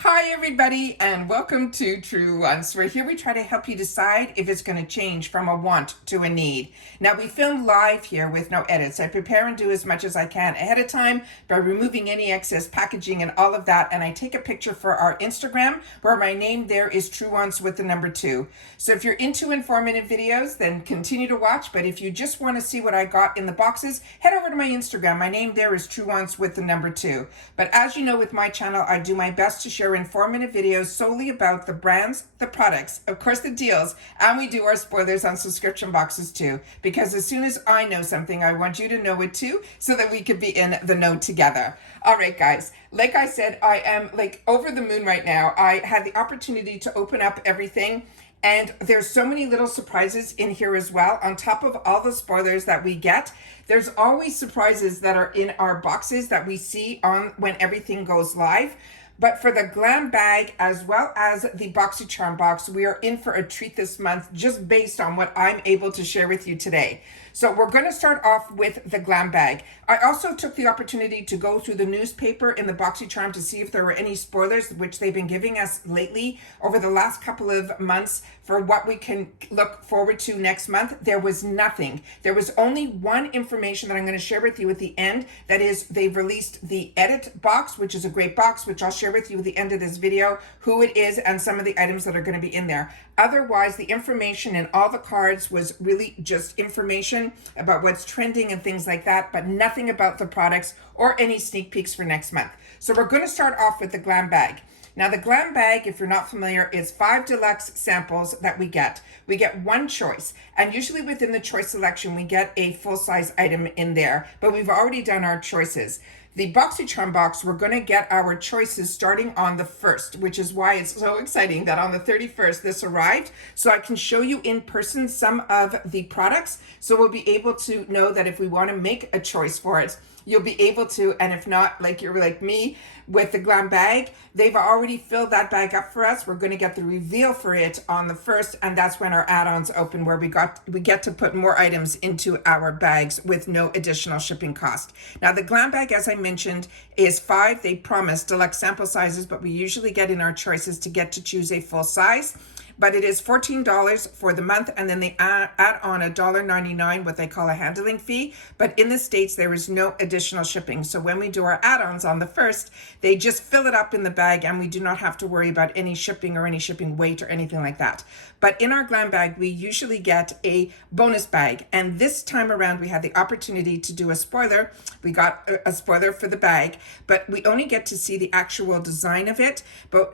Hi everybody and welcome to Truewants, where here we try to help you decide if it's going to change from a want to a need. Now we film live here with no edits. I prepare and do as much as I can ahead of time by removing any excess packaging and all of that, and I take a picture for our Instagram where my name there is Truewants with the number 2. So if you're into informative videos, then continue to watch, but if you just want to see what I got in the boxes, head over to my Instagram. My name there is Truewants with the number 2. But as you know, with my channel, I do my best to share informative videos solely about the brands, the products, of course the deals, and we do our spoilers on subscription boxes too, because as soon as I know something, I want you to know it too, so that we could be in the know together. All right, guys, like I said, I am like over the moon right now. I had the opportunity to open up everything, and there's so many little surprises in here as well. On top of all the spoilers that we get, there's always surprises that are in our boxes that we see on when everything goes live. But for the Glam bag as well as the Boxycharm box, we are in for a treat this month just based on what I'm able to share with you today. So we're going to start off with the Glam bag. I also took the opportunity to go through the newspaper in the Boxycharm to see if there were any spoilers, which they've been giving us lately over the last couple of months for what we can look forward to next month. There was nothing. There was only one information that I'm going to share with you at the end. That is, they've released the edit box, which is a great box, which I'll share with you at the end of this video, who it is and some of the items that are going to be in there. Otherwise, the information in all the cards was really just information about what's trending and things like that, but nothing about the products or any sneak peeks for next month. So we're going to start off with the Glam bag. Now the Glam bag, if you're not familiar, is 5 deluxe samples that we get. We get one choice, and usually within the choice selection, we get a full-size item in there, but we've already done our choices. The Boxycharm box, we're going to get our choices starting on the 1st, which is why it's so exciting that on the 31st this arrived, so I can show you in person some of the products, so we'll be able to know that if we want to make a choice for it, you'll be able to, and if not, like you're like me with the Glam bag, they've already filled that bag up for us. We're going to get the reveal for it on the 1st, and that's when our add-ons open, where we get to put more items into our bags with no additional shipping cost. Now the Glam bag, as I mentioned, is 5. They promise deluxe sample sizes, but we usually get in our choices to get to choose a full size. But it is $14 for the month, and then they add on $1.99, what they call a handling fee. But in the States, there is no additional shipping. So when we do our add-ons on the 1st, they just fill it up in the bag, and we do not have to worry about any shipping or any shipping weight or anything like that. But in our Glam bag, we usually get a bonus bag. And this time around, we had the opportunity to do a spoiler. We got a spoiler for the bag, but we only get to see the actual design of it.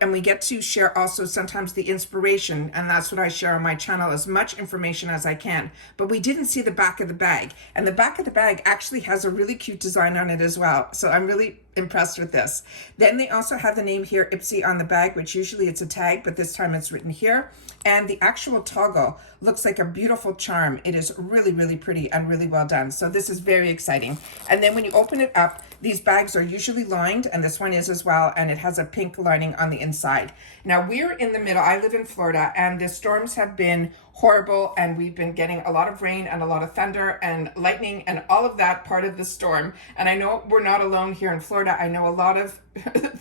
And we get to share also sometimes the inspiration, and that's what I share on my channel, as much information as I can. But we didn't see the back of the bag, and the back of the bag actually has a really cute design on it as well. So I'm really impressed with this. Then they also have the name here, Ipsy, on the bag, which usually it's a tag, but this time it's written here. And the actual toggle looks like a beautiful charm. It is really, really pretty and really well done. So this is very exciting. And then when you open it up, these bags are usually lined, and this one is as well, and it has a pink lining on the inside. Now we're in the middle. I live in Florida, and the storms have been horrible, and we've been getting a lot of rain and a lot of thunder and lightning and all of that part of the storm. And I know we're not alone here in Florida. I know a lot of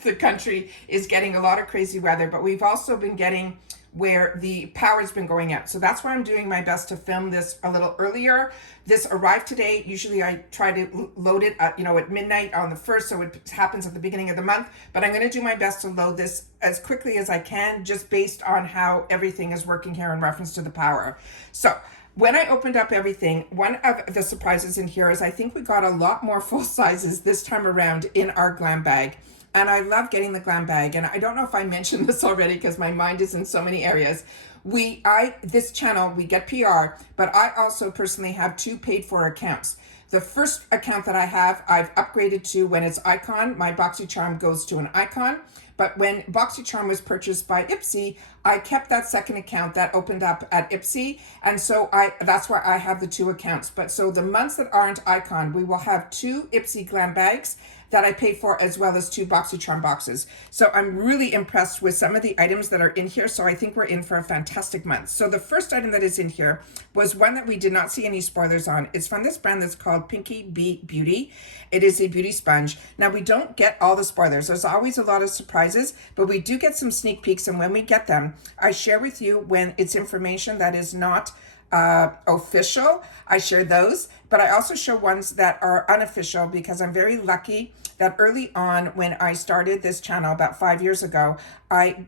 the country is getting a lot of crazy weather, but we've also been getting where the power's been going out. So that's why I'm doing my best to film this a little earlier. This arrived today. Usually I try to load it at midnight on the 1st, so it happens at the beginning of the month. But I'm going to do my best to load this as quickly as I can, just based on how everything is working here in reference to the power. So when I opened up everything, one of the surprises in here is I think we got a lot more full sizes this time around in our Glam bag. And I love getting the Glam bag. And I don't know if I mentioned this already because my mind is in so many areas. This channel, we get PR, but I also personally have 2 paid for accounts. The first account that I have, I've upgraded to when it's Icon. My Boxycharm goes to an Icon. But when Boxycharm was purchased by Ipsy, I kept that second account that opened up at Ipsy. And so that's why I have the 2 accounts. But so the months that aren't Icon, we will have 2 Ipsy Glam bags that I paid for, as well as 2 Boxycharm boxes. So I'm really impressed with some of the items that are in here. So I think we're in for a fantastic month. So the first item that is in here was one that we did not see any spoilers on. It's from this brand that's called Pinky Bee Beauty. It is a beauty sponge. Now, we don't get all the spoilers. There's always a lot of surprises, but we do get some sneak peeks. And when we get them, I share with you when it's information that is not official. I share those, but I also show ones that are unofficial, because I'm very lucky that early on, when I started this channel about 5 years ago, I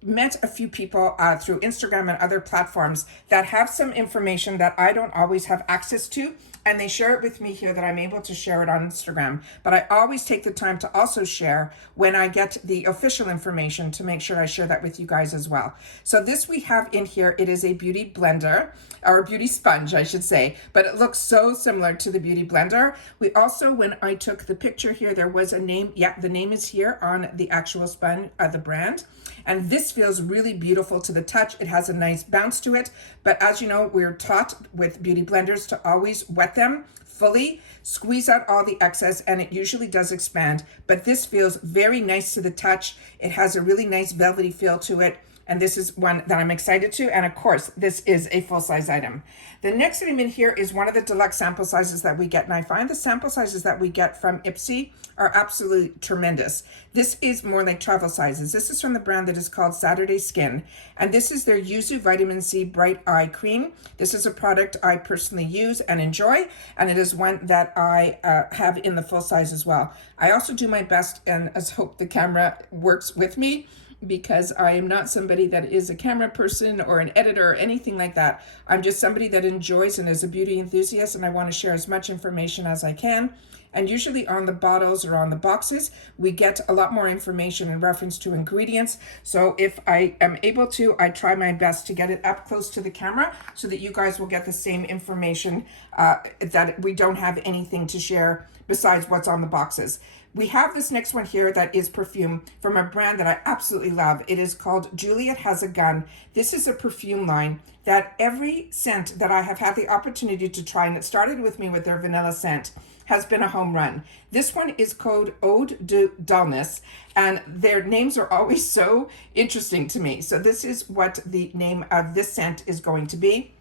met a few people through Instagram and other platforms that have some information that I don't always have access to, and they share it with me here that I'm able to share it on Instagram. But I always take the time to also share when I get the official information, to make sure I share that with you guys as well. So this we have in here, it is a beauty blender, or a beauty sponge, I should say, but it looks so similar to the beauty blender. We also, when I took the picture here, there was a name. Yeah, the name is here on the actual sponge, the brand. And this feels really beautiful to the touch. It has a nice bounce to it. But as you know, we're taught with beauty blenders to always wet them fully, squeeze out all the excess, and it usually does expand. But this feels very nice to the touch. It has a really nice velvety feel to it. And this is one that I'm excited to. And of course, this is a full-size item. The next item in here is one of the deluxe sample sizes that we get. And I find the sample sizes that we get from Ipsy are absolutely tremendous. This is more like travel sizes. This is from the brand that is called Saturday Skin. And this is their Yuzu Vitamin C Bright Eye Cream. This is a product I personally use and enjoy. And it is one that I have in the full size as well. I also do my best, and I hope the camera works with me, because I am not somebody that is a camera person or an editor or anything like that. I'm just somebody that enjoys and is a beauty enthusiast, and I want to share as much information as I can. And usually on the bottles or on the boxes, we get a lot more information in reference to ingredients. So if I am able to, I try my best to get it up close to the camera so that you guys will get the same information, that we don't have anything to share besides what's on the boxes. We have this next one here that is perfume from a brand that I absolutely love. It is called Juliet Has a Gun. This is a perfume line that every scent that I have had the opportunity to try, and it started with me with their vanilla scent, has been a home run. This one is called Ode de Dullness, and their names are always so interesting to me. So this is what the name of this scent is going to be.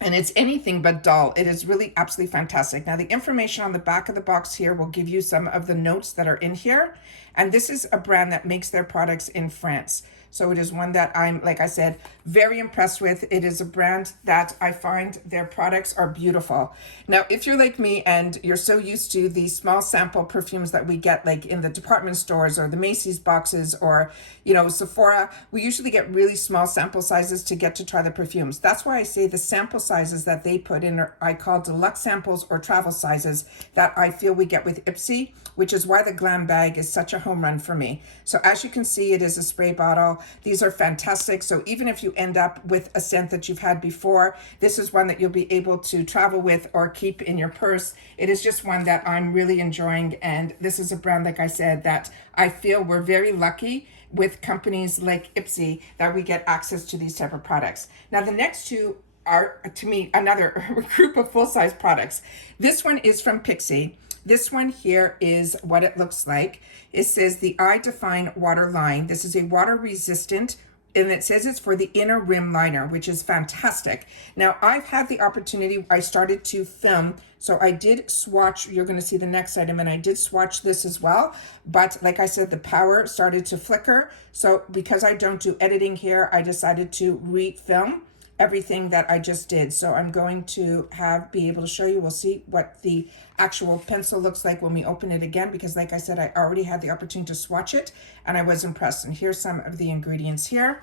And it's anything but dull. It is really absolutely fantastic. Now, the information on the back of the box here will give you some of the notes that are in here. And this is a brand that makes their products in France. So it is one that I'm, like I said, very impressed with. It is a brand that I find their products are beautiful. Now, if you're like me and you're so used to the small sample perfumes that we get like in the department stores or the Macy's boxes or, you know, Sephora, we usually get really small sample sizes to get to try the perfumes. That's why I say the sample sizes that they put in are, I call deluxe samples or travel sizes, that I feel we get with Ipsy, which is why the GlamBag is such a home run for me. So as you can see, it is a spray bottle. These are fantastic. So even if you end up with a scent that you've had before, this is one that you'll be able to travel with or keep in your purse. It is just one that I'm really enjoying. And this is a brand, like I said, that I feel we're very lucky with companies like Ipsy that we get access to these type of products. Now, the next two are, to me, another group of full-size products. This one is from Pixi. This one here is what it looks like. It says the Eye Define Water Line. This is a water resistant, and it says it's for the inner rim liner, which is fantastic. Now, I've had the opportunity, I started to film, so I did swatch, you're gonna see the next item, and I did swatch this as well. But like I said, the power started to flicker. So because I don't do editing here, I decided to re-film everything that I just did. So I'm going to be able to show you. We'll see what the actual pencil looks like when we open it again, because like I said, I already had the opportunity to swatch it and I was impressed. And here's some of the ingredients here.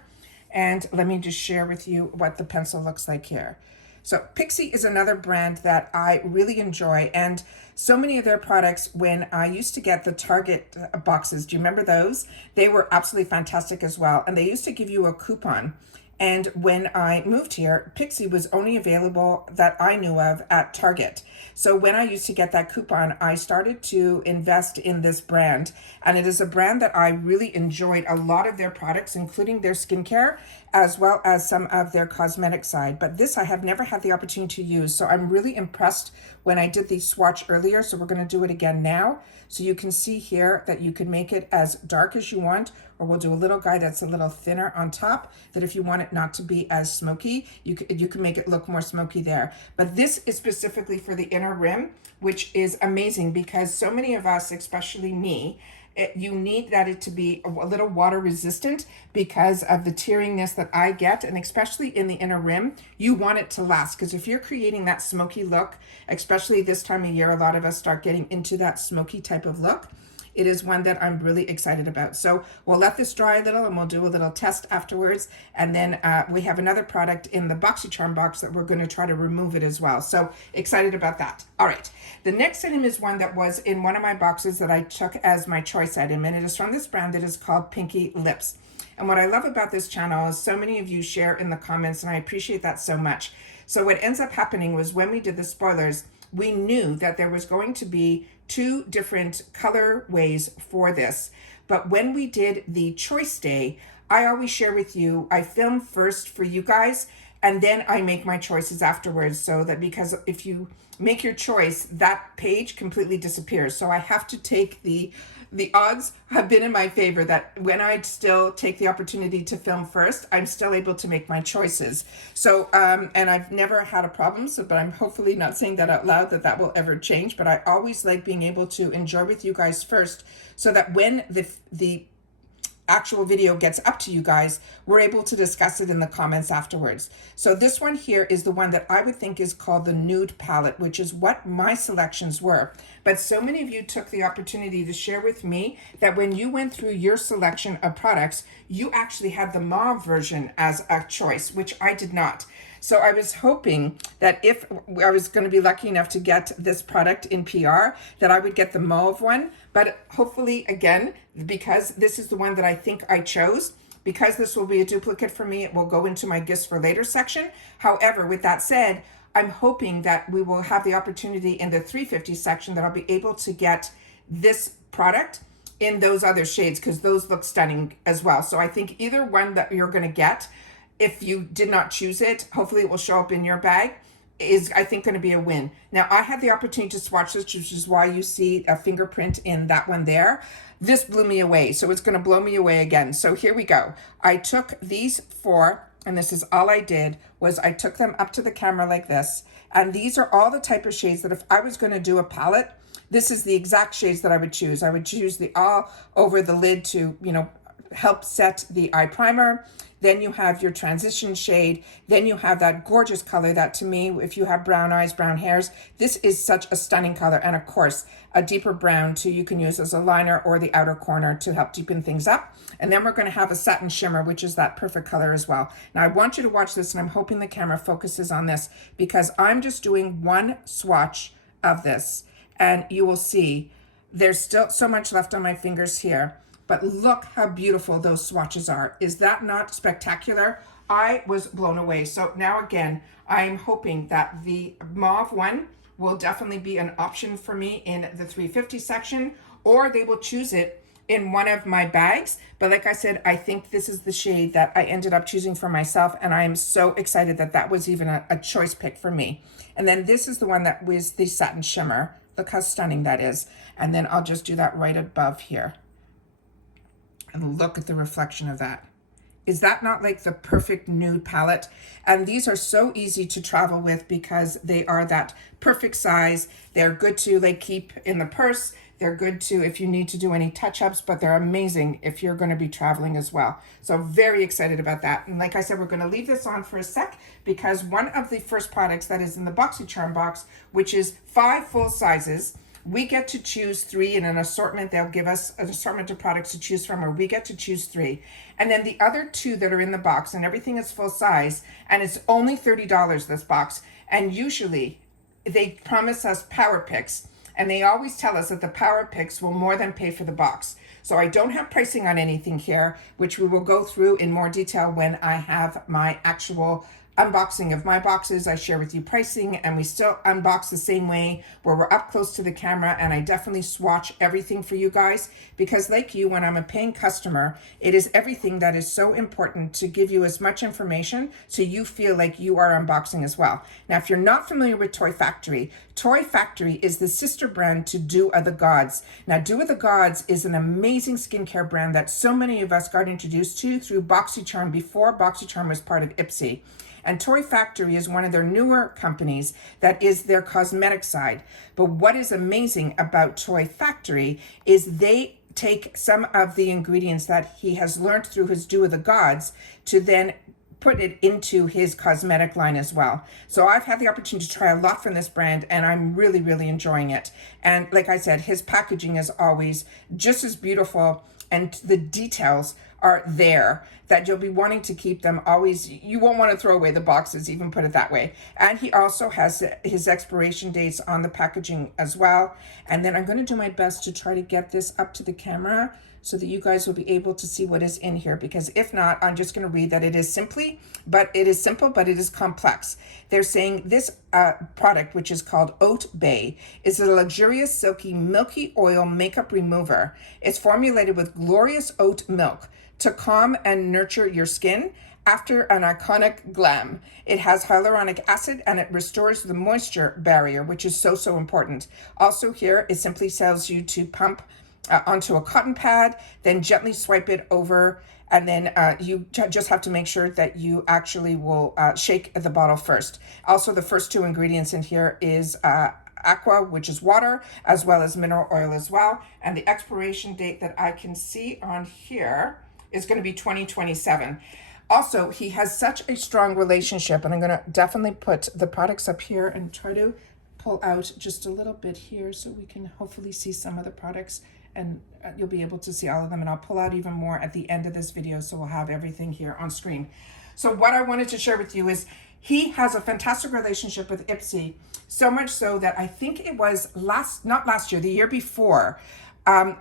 And let me just share with you what the pencil looks like here. So Pixi is another brand that I really enjoy, and so many of their products, when I used to get the Target boxes, do you remember those? They were absolutely fantastic as well. And they used to give you a coupon. And when I moved here, Pixi was only available that I knew of at Target. So when I used to get that coupon, I started to invest in this brand. And it is a brand that I really enjoyed a lot of their products, including their skincare, as well as some of their cosmetic side. But this I have never had the opportunity to use. So I'm really impressed when I did the swatch earlier, so we're going to do it again now. So you can see here that you can make it as dark as you want, or we'll do a little guy that's a little thinner on top, that if you want it not to be as smoky, you can make it look more smoky there. But this is specifically for the inner rim, which is amazing because so many of us, especially me, you need that it to be a little water resistant because of the tearingness that I get, and especially in the inner rim, you want it to last, because if you're creating that smoky look, especially this time of year, a lot of us start getting into that smoky type of look. It is one that I'm really excited about. So we'll let this dry a little and we'll do a little test afterwards. And then we have another product in the Boxycharm box that we're going to try to remove it as well. So excited about that. All right. The next item is one that was in one of my boxes that I took as my choice item. And it is from this brand that is called Pinky Lips. And what I love about this channel is so many of you share in the comments, and I appreciate that so much. So what ends up happening was when we did the spoilers, we knew that there was going to be 2 different color ways for this. But when we did the choice day, I always share with you, I film first for you guys, and then I make my choices afterwards, so that because if you make your choice, that page completely disappears. So I have to take the odds have been in my favor that when I still take the opportunity to film first, I'm still able to make my choices. So, and I've never had a problem, so, but I'm hopefully not saying that out loud that will ever change, but I always like being able to enjoy with you guys first, so that when the actual video gets up to you guys, we're able to discuss it in the comments afterwards. So this one here is the one that I would think is called the nude palette, which is what my selections were. But so many of you took the opportunity to share with me that when you went through your selection of products, you actually had the mauve version as a choice, which I did not. So I was hoping that if I was going to be lucky enough to get this product in PR, that I would get the mauve one. But hopefully, again, because this is the one that I think I chose, because this will be a duplicate for me, it will go into my gifts for later section. However, with that said, I'm hoping that we will have the opportunity in the 350 section that I'll be able to get this product in those other shades, because those look stunning as well. So I think either one that you're going to get, if you did not choose it, hopefully it will show up in your bag, is I think going to be a win. Now I had the opportunity to swatch this, which is why you see a fingerprint in that one there. This blew me away, so it's going to blow me away again. So here we go. I took these 4, and this is all I did, was I took them up to the camera like this. And these are all the type of shades that if I was going to do a palette, this is the exact shades that I would choose. I would choose the all over the lid to, you know, help set the eye primer. Then you have your transition shade. Then you have that gorgeous color that, to me, if you have brown eyes, brown hairs, this is such a stunning color. And of course, a deeper brown too, you can use as a liner or the outer corner to help deepen things up. And then we're going to have a satin shimmer, which is that perfect color as well. Now I want you to watch this, and I'm hoping the camera focuses on this, because I'm just doing one swatch of this, and you will see there's still so much left on my fingers here. But look how beautiful those swatches are. Is that not spectacular? I was blown away. So now again, I'm hoping that the mauve one will definitely be an option for me in the 350 section, or they will choose it in one of my bags. But like I said, I think this is the shade that I ended up choosing for myself, and I am so excited that that was even a choice pick for me. And then this is the one that was the satin shimmer. Look how stunning that is. And then I'll just do that right above here. And look at the reflection of that. Is that not like the perfect nude palette? And these are so easy to travel with because they are that perfect size. They're good to like keep in the purse. They're good to if you need to do any touch-ups, but they're amazing if you're going to be traveling as well. So very excited about that. And like I said, we're going to leave this on for a sec, because one of the first products that is in the Boxycharm box, which is 5 full sizes, we get to choose 3 in an assortment. They'll give us an assortment of products to choose from, or we get to choose 3. And then the other 2 that are in the box, and everything is full size, and it's only $30, this box. And usually they promise us power picks, and they always tell us that the power picks will more than pay for the box. So I don't have pricing on anything here, which we will go through in more detail when I have my actual unboxing of my boxes. I share with you pricing, and we still unbox the same way where we're up close to the camera, and I definitely swatch everything for you guys because like you, when I'm a paying customer, it is everything that is so important to give you as much information so you feel like you are unboxing as well. Now, if you're not familiar with Toy Factory is the sister brand to Do of the Gods. Now, Do of the Gods is an amazing skincare brand that so many of us got introduced to through Boxycharm before Boxycharm was part of Ipsy. And Toy Factory is one of their newer companies that is their cosmetic side. But what is amazing about Toy Factory is they take some of the ingredients that he has learned through his Do of the Gods to then put it into his cosmetic line as well. So I've had the opportunity to try a lot from this brand, and I'm really, really enjoying it. And like I said, his packaging is always just as beautiful, and the details are there that you'll be wanting to keep them always. You won't want to throw away the boxes, even put it that way. And he also has his expiration dates on the packaging as well. And then I'm going to do my best to try to get this up to the camera so that you guys will be able to see what is in here, because if not, I'm just going to read that it is simple, but it is complex. They're saying this product, which is called Oat Bay, is a luxurious, silky, milky oil makeup remover. It's formulated with glorious oat milk to calm and nurture your skin after an iconic glam. It has hyaluronic acid and it restores the moisture barrier, which is so, so important. Also here, it simply tells you to pump onto a cotton pad, then gently swipe it over, and then you just have to make sure that you actually will shake the bottle first. Also, the first two ingredients in here is aqua, which is water, as well as mineral oil as well. And the expiration date that I can see on here is going to be 2027. Also, he has such a strong relationship, and I'm going to definitely put the products up here and try to pull out just a little bit here so we can hopefully see some of the products, and you'll be able to see all of them, and I'll pull out even more at the end of this video so we'll have everything here on screen. So what I wanted to share with you is he has a fantastic relationship with Ipsy, so much so that I think it was not last year, the year before,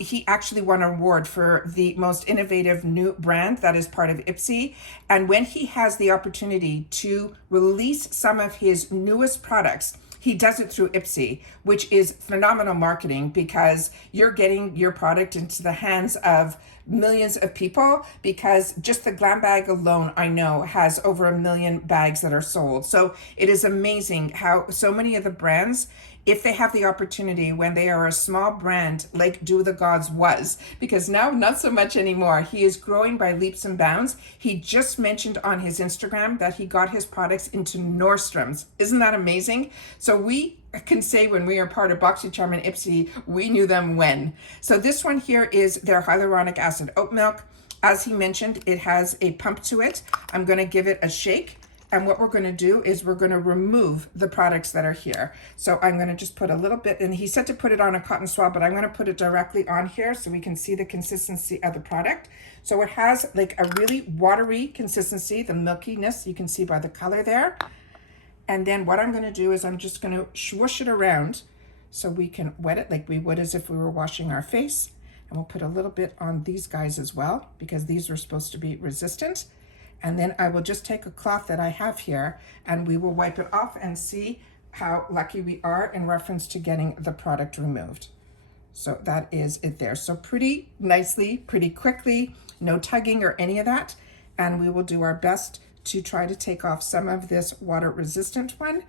he actually won an award for the most innovative new brand that is part of Ipsy. And when he has the opportunity to release some of his newest products, he does it through Ipsy, which is phenomenal marketing because you're getting your product into the hands of millions of people, because just the GlamBag alone, I know, has over 1 million bags that are sold. So it is amazing how so many of the brands, if they have the opportunity when they are a small brand like Do the Gods was, because now not so much anymore. He is growing by leaps and bounds. He just mentioned on his Instagram that he got his products into Nordstrom's. Isn't that amazing? So we can say when we are part of Boxycharm and Ipsy, we knew them when. So this one here is their hyaluronic acid oat milk. As he mentioned, it has a pump to it. I'm going to give it a shake. And what we're going to do is we're going to remove the products that are here. So I'm going to just put a little bit, and he said to put it on a cotton swab, but I'm going to put it directly on here so we can see the consistency of the product. So it has like a really watery consistency, the milkiness you can see by the color there. And then what I'm going to do is I'm just going to swoosh it around so we can wet it like we would as if we were washing our face. And we'll put a little bit on these guys as well, because these are supposed to be resistant. And then I will just take a cloth that I have here and we will wipe it off and see how lucky we are in reference to getting the product removed. So that is it there. So pretty nicely, pretty quickly, no tugging or any of that. And we will do our best to try to take off some of this water resistant one.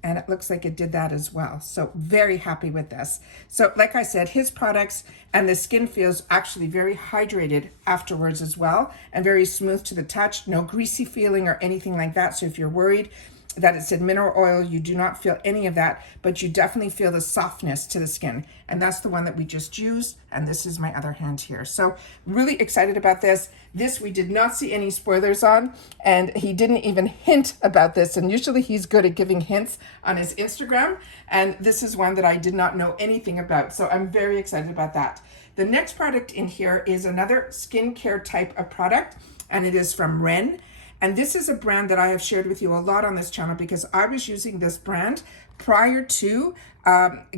And it looks like it did that as well. So very happy with this. So like I said, his products and the skin feels actually very hydrated afterwards as well, and very smooth to the touch, no greasy feeling or anything like that. So if you're worried that it said mineral oil, you do not feel any of that, but you definitely feel the softness to the skin. And that's the one that we just used. And this is my other hand here. So really excited about this. This we did not see any spoilers on, and he didn't even hint about this. And usually he's good at giving hints on his Instagram. And this is one that I did not know anything about. So I'm very excited about that. The next product in here is another skincare type of product, and it is from Ren. And this is a brand that I have shared with you a lot on this channel because I was using this brand prior to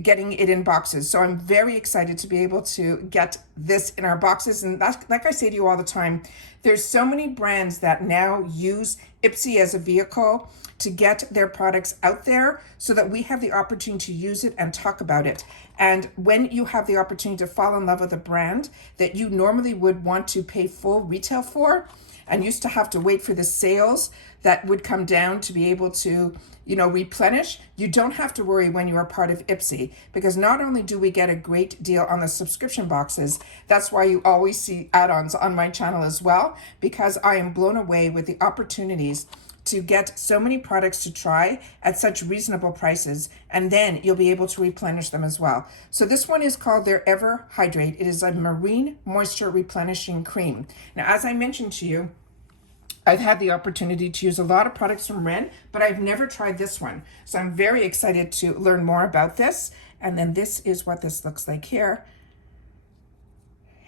getting it in boxes. So I'm very excited to be able to get this in our boxes. And that's, like I say to you all the time, there's so many brands that now use Ipsy as a vehicle to get their products out there so that we have the opportunity to use it and talk about it. And when you have the opportunity to fall in love with a brand that you normally would want to pay full retail for, and used to have to wait for the sales that would come down to be able to, you know, replenish, you don't have to worry when you're a part of Ipsy, because not only do we get a great deal on the subscription boxes, that's why you always see add-ons on my channel as well, because I am blown away with the opportunities to get so many products to try at such reasonable prices, and then you'll be able to replenish them as well. So this one is called their Ever Hydrate. It is a marine moisture replenishing cream. Now, as I mentioned to you, I've had the opportunity to use a lot of products from Ren, but I've never tried this one. So I'm very excited to learn more about this. And then this is what this looks like here.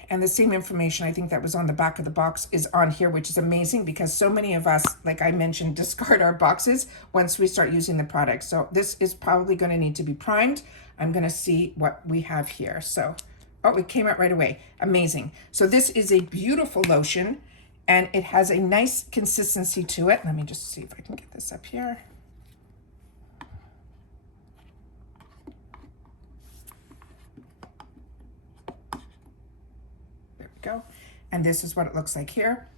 And the same information I think that was on the back of the box is on here, which is amazing because so many of us, like I mentioned, discard our boxes once we start using the product. So this is probably going to need to be primed. I'm going to see what we have here. So, oh, it came out right away. Amazing. So this is a beautiful lotion. And it has a nice consistency to it. Let me just see if I can get this up here. There we go. And this is what it looks like here.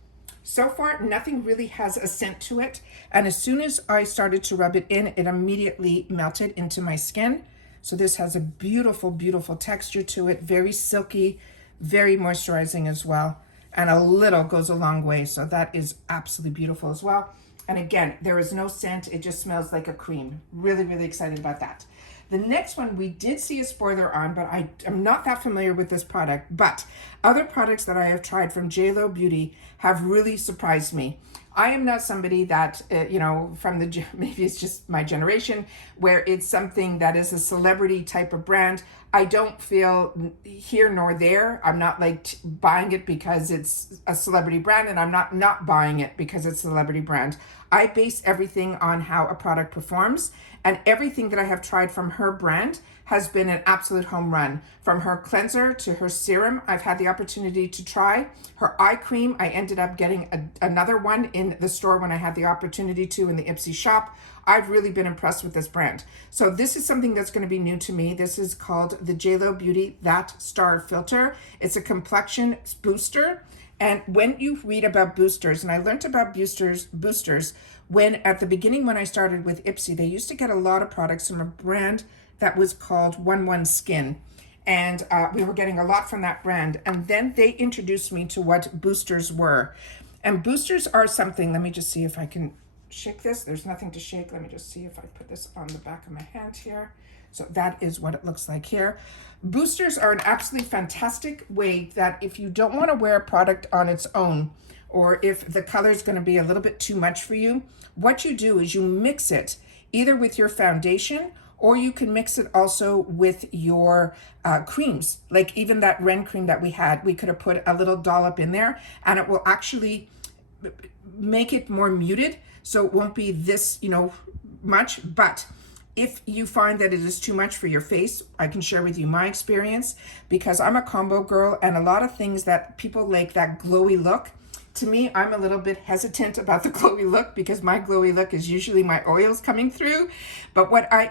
So far, nothing really has a scent to it. And as soon as I started to rub it in, it immediately melted into my skin. So this has a beautiful, beautiful texture to it. Very silky, very moisturizing as well. And a little goes a long way. So that is absolutely beautiful as well. And again, there is no scent. It just smells like a cream. Really, really excited about that. The next one, we did see a spoiler on, but I am not that familiar with this product. But other products that I have tried from JLo Beauty have really surprised me. I am not somebody that, you know, from the, maybe it's just my generation, where it's something that is a celebrity type of brand. I don't feel here nor there. I'm not like buying it because it's a celebrity brand, and I'm not buying it because it's a celebrity brand. I base everything on how a product performs, and everything that I have tried from her brand has been an absolute home run. From her cleanser to her serum, I've had the opportunity to try. Her eye cream, I ended up getting another one in the store when I had the opportunity to in the Ipsy shop. I've really been impressed with this brand. So this is something that's going to be new to me. This is called the JLo Beauty That Star Filter. It's a complexion booster. And when you read about boosters, and I learned about boosters when at the beginning when I started with Ipsy, they used to get a lot of products from a brand that was called 11 Skin. And we were getting a lot from that brand. And then they introduced me to what boosters were. And boosters are something, let me just see if I can shake this. There's nothing to shake. Let me just see if I put this on the back of my hand here. So that is what it looks like here. Boosters are an absolutely fantastic way that if you don't want to wear a product on its own, or if the color is going to be a little bit too much for you, what you do is you mix it either with your foundation, or you can mix it also with your creams. Like even that Ren cream that we had, we could have put a little dollop in there, and it will actually make it more muted. So it won't be this, you know, much. But if you find that it is too much for your face, I can share with you my experience, because I'm a combo girl, and a lot of things that people like that glowy look, to me, I'm a little bit hesitant about the glowy look, because my glowy look is usually my oils coming through. But what I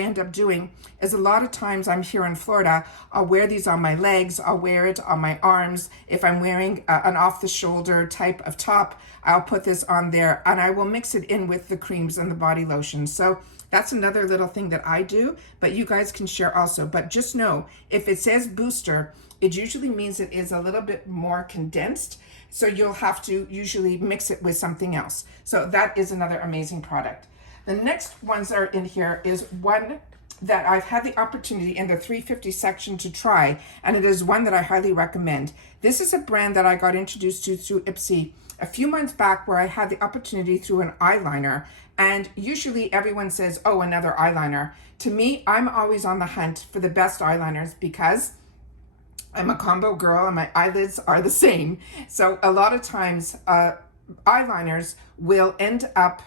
end up doing is a lot of times I'm here in Florida, I'll wear these on my legs, I'll wear it on my arms. If I'm wearing an off-the-shoulder type of top, I'll put this on there, and I will mix it in with the creams and the body lotions. So that's another little thing that I do, but you guys can share also. But just know, if it says booster, it usually means it is a little bit more condensed. So you'll have to usually mix it with something else. So that is another amazing product. The next ones that are in here is one that I've had the opportunity in the 350 section to try, and it is one that I highly recommend. This is a brand that I got introduced to through Ipsy a few months back, where I had the opportunity through an eyeliner. And usually everyone says, oh, another eyeliner. To me, I'm always on the hunt for the best eyeliners, because I'm a combo girl and my eyelids are the same. So a lot of times eyeliners will end up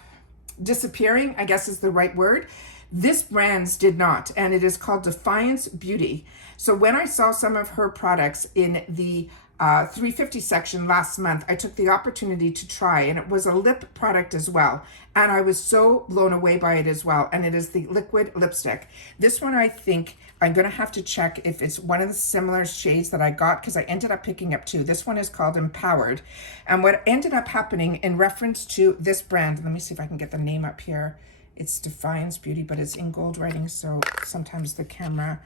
disappearing, I guess is the right word. This brand's did not, and it is called Defiance Beauty. So when I saw some of her products in the 350 section last month, I took the opportunity to try, and it was a lip product as well. And I was so blown away by it as well. And it is the liquid lipstick. This one, I think I'm going to have to check if it's one of the similar shades that I got, because I ended up picking up two. This one is called Empowered. And what ended up happening in reference to this brand, let me see if I can get the name up here. It's Defiance Beauty, but it's in gold writing, so sometimes the camera,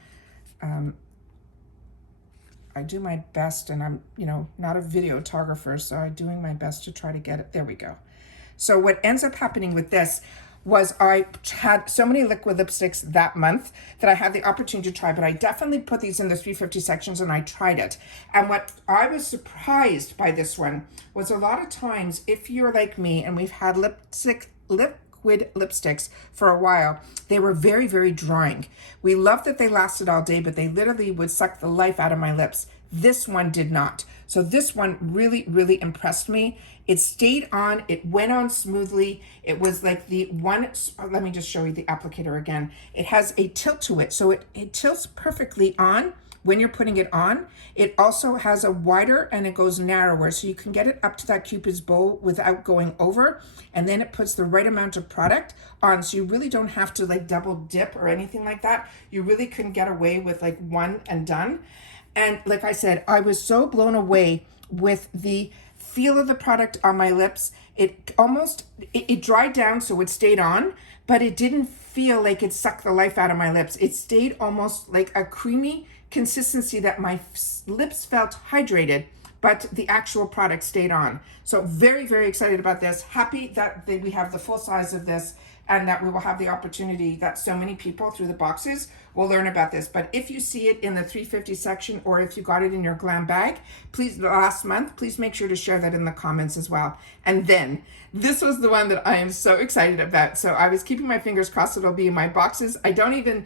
I do my best, and I'm, not a videographer, so I'm doing my best to try to get it. There we go. So what ends up happening with this was I had so many liquid lipsticks that month that I had the opportunity to try, but I definitely put these in the 350 sections and I tried it. And what I was surprised by this one was a lot of times, if you're like me and we've had liquid lipsticks for a while, they were very, very drying. We loved that they lasted all day, but they literally would suck the life out of my lips. This one did not. So this one really, really impressed me. It stayed on, it went on smoothly. It was like the one, let me just show you the applicator again. It has a tilt to it, so it tilts perfectly on when you're putting it on. It also has a wider and it goes narrower, so you can get it up to that Cupid's bow without going over, and then it puts the right amount of product on, so you really don't have to like double dip or anything like that. You really can get away with like one and done. And like I said, I was so blown away with the feel of the product on my lips. It dried down, so it stayed on, but it didn't feel like it sucked the life out of my lips. It stayed almost like a creamy consistency that my lips felt hydrated, but the actual product stayed on. So very, very excited about this. Happy that we have the full size of this, and that we will have the opportunity that so many people through the boxes will learn about this. But if you see it in the 350 section, or if you got it in your glam bag, please, last month, please make sure to share that in the comments as well. And then this was the one that I am so excited about. So I was keeping my fingers crossed it'll be in my boxes. I didn't even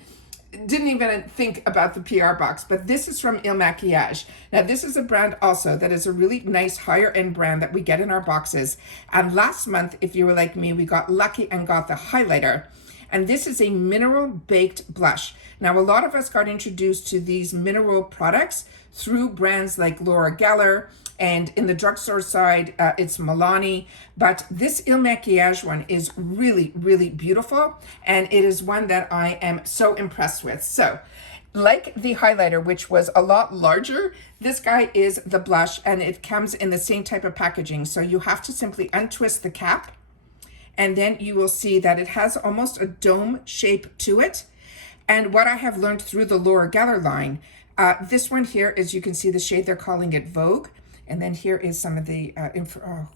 think about the PR box, but this is from Il Maquillage. Now this is a brand also that is a really nice higher end brand that we get in our boxes. And last month, if you were like me, we got lucky and got the highlighter. And this is a mineral baked blush. Now a lot of us got introduced to these mineral products through brands like Laura Geller, and in the drugstore side, it's Milani. But this Il Maquillage one is really, really beautiful. And it is one that I am so impressed with. So like the highlighter, which was a lot larger, this guy is the blush, and it comes in the same type of packaging. So you have to simply untwist the cap, and then you will see that it has almost a dome shape to it. And what I have learned through the Laura Geller line, this one here is, you can see the shade, they're calling it Vogue. And then here is some of the info. Oh,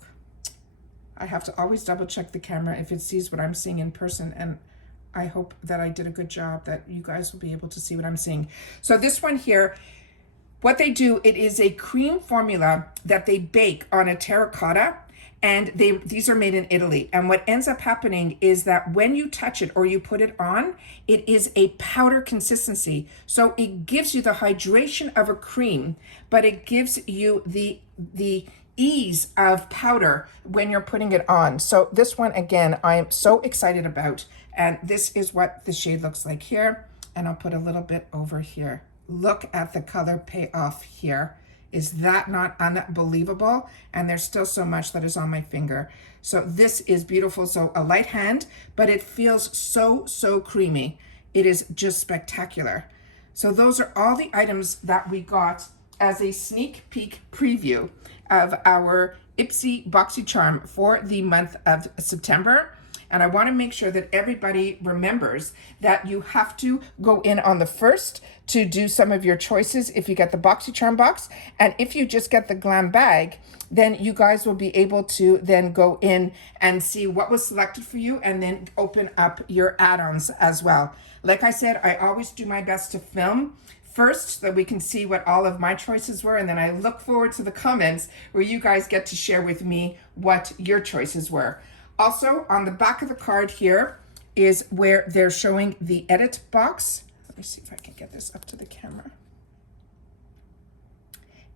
I have to always double check the camera if it sees what I'm seeing in person. And I hope that I did a good job, that you guys will be able to see what I'm seeing. So this one here, what they do, it is a cream formula that they bake on a terracotta. And these are made in Italy. And what ends up happening is that when you touch it or you put it on, it is a powder consistency. So it gives you the hydration of a cream, but it gives you the ease of powder when you're putting it on. So this one, again, I'm so excited about. And this is what the shade looks like here. And I'll put a little bit over here. Look at the color payoff here. Is that not unbelievable? And there's still so much that is on my finger. So this is beautiful. So a light hand, but it feels so, so creamy. It is just spectacular. So those are all the items that we got as a sneak peek preview of our Ipsy Boxycharm for the month of September. And I want to make sure that everybody remembers that you have to go in on the 1st to do some of your choices if you get the Boxycharm box. And if you just get the Glam bag, then you guys will be able to then go in and see what was selected for you, and then open up your add-ons as well. Like I said, I always do my best to film first so that we can see what all of my choices were, and then I look forward to the comments where you guys get to share with me what your choices were. Also, on the back of the card here is where they're showing the edit box. Let me see if I can get this up to the camera.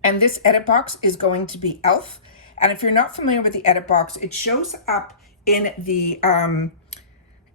And this edit box is going to be e.l.f. And if you're not familiar with the edit box, it shows up in the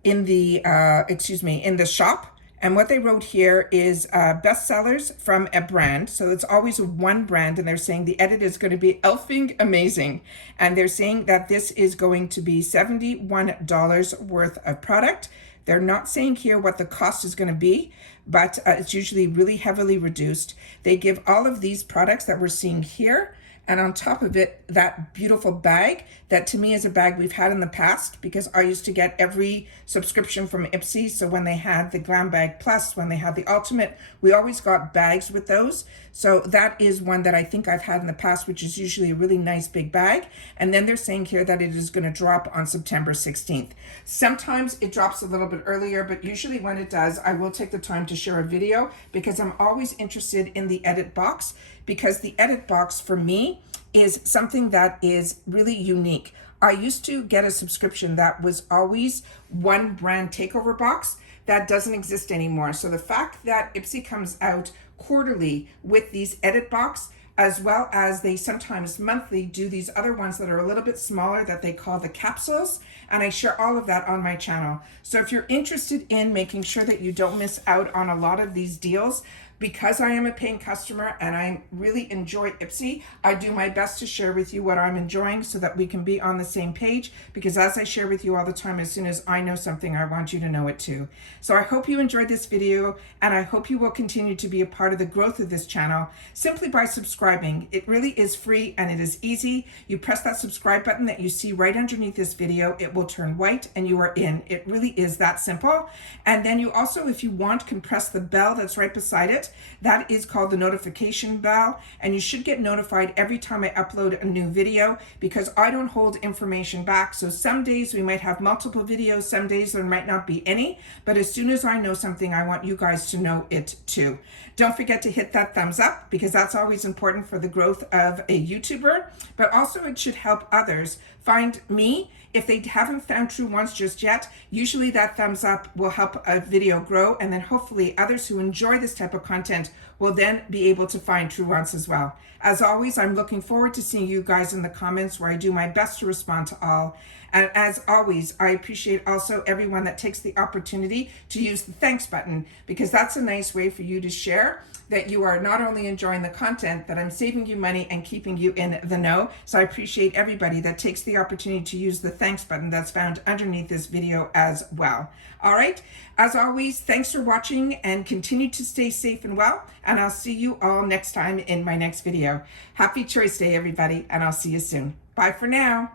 in the, in the shop. And what they wrote here is bestsellers from a brand. So it's always one brand, and they're saying the edit is going to be elfing amazing. And they're saying that this is going to be $71 worth of product. They're not saying here what the cost is going to be, but it's usually really heavily reduced. They give all of these products that we're seeing here, and on top of it, that beautiful bag that to me is a bag we've had in the past, because I used to get every subscription from Ipsy. So when they had the GlamBag Plus, when they had the Ultimate, we always got bags with those. So that is one that I think I've had in the past, which is usually a really nice big bag. And then they're saying here that it is going to drop on September 16th. Sometimes it drops a little bit earlier, but usually when it does, I will take the time to share a video, because I'm always interested in the edit box, because the edit box for me is something that is really unique. I used to get a subscription that was always one brand takeover box. That doesn't exist anymore. So the fact that Ipsy comes out quarterly with these edit box, as well as they sometimes monthly do these other ones that are a little bit smaller that they call the capsules, and I share all of that on my channel. So if you're interested in making sure that you don't miss out on a lot of these deals, because I am a paying customer and I really enjoy Ipsy, I do my best to share with you what I'm enjoying so that we can be on the same page, because as I share with you all the time, as soon as I know something, I want you to know it too. So I hope you enjoyed this video, and I hope you will continue to be a part of the growth of this channel simply by subscribing. It really is free and it is easy. You press that subscribe button that you see right underneath this video, it will turn white and you are in. It really is that simple. And then you also, if you want, can press the bell that's right beside it. That is called the notification bell, and you should get notified every time I upload a new video, because I don't hold information back. So some days we might have multiple videos, some days there might not be any, but as soon as I know something, I want you guys to know it too. Don't forget to hit that thumbs up, because that's always important for the growth of a YouTuber, but also it should help others find me. If they haven't found Truewants just yet, usually that thumbs up will help a video grow, and then hopefully others who enjoy this type of content will then be able to find Truewants as well. As always, I'm looking forward to seeing you guys in the comments, where I do my best to respond to all. And as always, I appreciate also everyone that takes the opportunity to use the thanks button, because that's a nice way for you to share that you are not only enjoying the content, that I'm saving you money and keeping you in the know. So I appreciate everybody that takes the opportunity to use the thanks button that's found underneath this video as well. All right, as always, thanks for watching, and continue to stay safe and well, and I'll see you all next time in my next video. Happy Choice Day, everybody, and I'll see you soon. Bye for now.